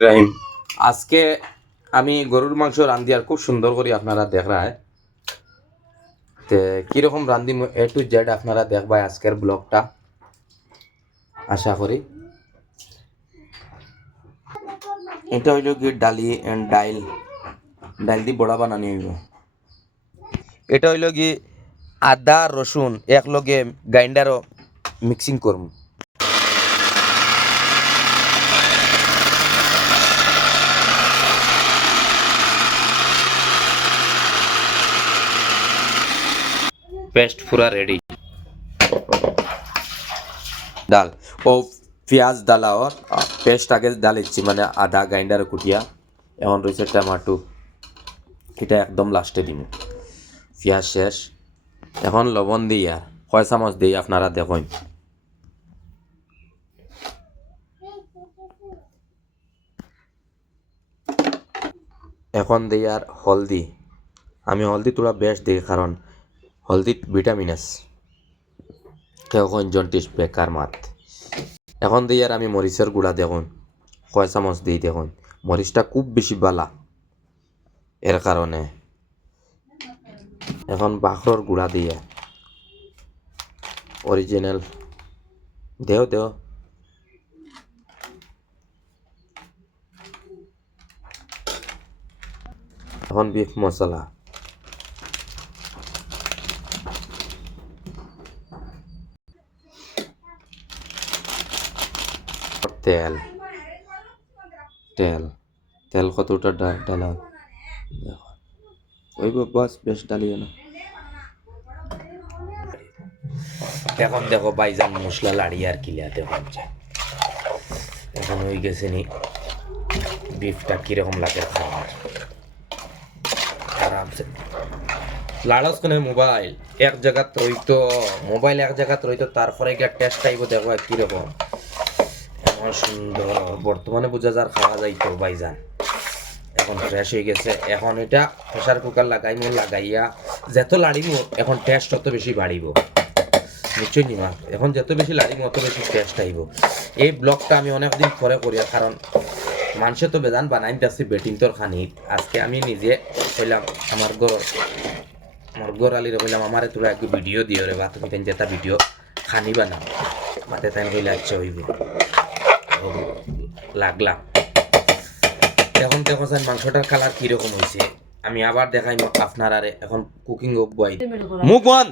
রাহিম আজকে আমি গরুর মাংস রান্ধি আর খুব সুন্দর করে আপনারা দেখায় তে কিরকম রান্ধি এ টু জেড আপনারা দেখবাই আজকের ব্লগটা আশা করি। এটা হইল কি ডালি এন্ড ডাইল ডাইল দিয়ে বড়া বানানি হইব। এটা হইল কি আদা রসুন একলগে গ্রাইন্ডারও মিক্সিং করব। পেস্ট পুরা রেডি। ডাল ও পেঁয়াজ ডালা ওর পেস্ট আগে ডালিচ্ছি মানে আদা গ্রাইন্ডার কুটিয়া এখন রয়েছে টমেটো এটা একদম লাস্টে দিব। পেঁয়াজ শেষ এখন লবণ দিই আর কয় চামচ দিই আপনারা দেখুন। এখন দিই আর হলদি আমি হলদি তোরা বেশ দিই কারণ হলদিত ভিটামিন আছে কেউ জন্টিস বেকার মাত। এখন দিই আর আমি মরিচের গুঁড়া দেখুন কয় চামচ দিই দেখুন মরিচটা খুব বেশি বালা এর কারণে। এখন বাখরর গুঁড়া দিয়ে অরিজিনাল দেও দেও এখন বিফ মশলা তেল তেল তেল কতটা ডালা ওইব বাস বেশ ডালিও না। এখন দেখো বাইজান মশলা লাড়ি আর কিলা দেখুন এখন হয়ে গেছে নি বিফটা কিরকম লাগে খাওয়ার আরামসে লাড়স কোনে মোবাইল এক জায়গাত রইতো মোবাইল এক জায়গাত রইতো তারপরে গিয়ে টেস্ট আইব দেখো কিরকম এমন সুন্দর বর্তমানে বোঝা যার খাওয়া যাইতো বাইজান এখন ফ্রেশ হয়ে গেছে। এখন এটা প্রেসার কুকার লাগাইয়া যত লাড়িব এখন টেস্ট তত বেশি বাড়িব নিশ্চয় নিমা এখন যত বেশি লাড়িব অত বেশি টেস্ট আইব। এই ব্লগটা আমি অনেকদিন পরে করি কারণ মানুষে তো বেদান বানাইতে আসছি বেটিং তোর খানি আজকে আমি নিজে কইলাম আমার গর আলিরে কইলাম আমারে তোরা একটু ভিডিও দিও রে বা তুমি যেটা ভিডিও খানি বানাও মাতে তাই কইলে আচ্ছা হইব লাগলাম। এখন দেখো স্যার মাংসটার কালার কিরকম হয়েছে আমি আবার দেখাই আপনারা এখন কুকিং বয় মুখ বন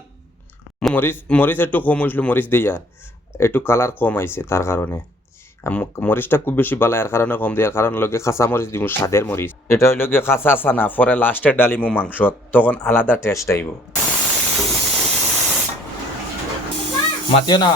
মরিচ একটু কম হয়েছিল মরিচ দিয়ে আর একটু কালার কম আইছে তার কারণে মরিচটা খুব বেশি বালা এর কারণে কম দেওয়ার কারণ লগে খাসা মরিচ দিব স্বাদের মরিচ এটা হইল গিয়ে খাসা সানা পরে লাস্টে ডালিমু মাংস তখন আলাদা টেস্ট আইব। মাতিও না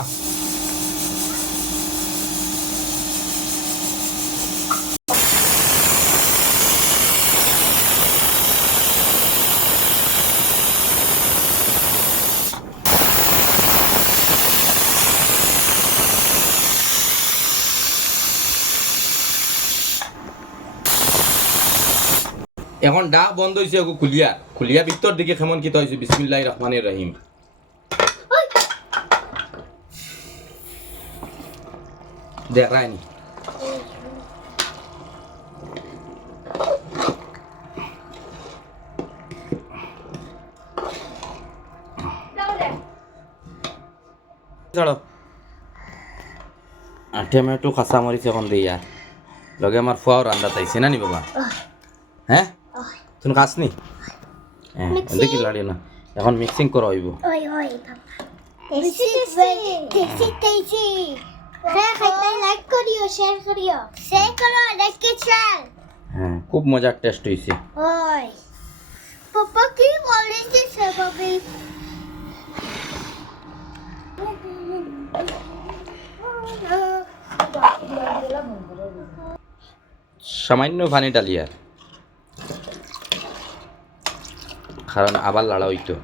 এখন ডাক বন্ধ হয়েছে খুলিয়া খুলিয়া ভিতর দিকে কেমন কিতা হয়েছে বিসমিল্লাহির রহমানির রহিম। দেখায়নি চলো টমেটো কাঁচা মরিচ এখন দিয়া লগে আমার ফুয়াও রান্না চাইছে না নি বাবা হ্যাঁ তুমি কাজ নি হ্যাঁ দেখি লাড়ি না এখন মিক্সিং করা হইব। হ্যাঁ খুব মজার টেস্ট হয়েছে। সামান্য পানি ডালিয়া কারণ আবার লাড়া হইতো।